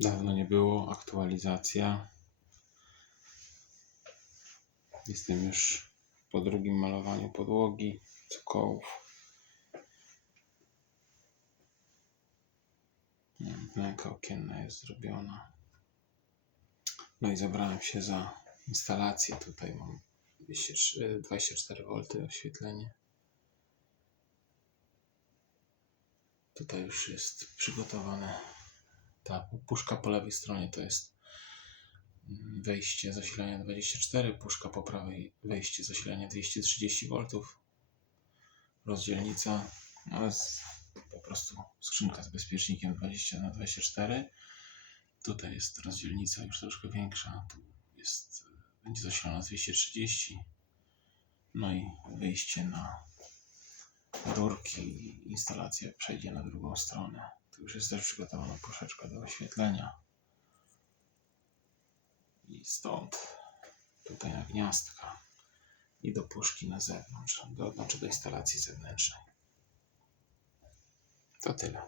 Dawno nie było, aktualizacja. Jestem już po drugim malowaniu podłogi, cokołów. Wnęka okienna jest zrobiona. No i zabrałem się za instalację. Tutaj mam 203 24V oświetlenie. Tutaj już jest przygotowane. Ta puszka po lewej stronie to jest mm, wejście zasilania 24, puszka po prawej wejście zasilania 230V. Rozdzielnica no jest po prostu skrzynka z bezpiecznikiem 20 na 24 Tutaj jest rozdzielnica już troszkę większa. Tu jest, będzie zasilana z 230. No i wyjście na rurki i instalacja przejdzie na drugą stronę. Tu już jest też przygotowana puszeczka do oświetlenia. I stąd tutaj na gniazdka i do puszki na zewnątrz, do, znaczy do instalacji zewnętrznej. To tyle.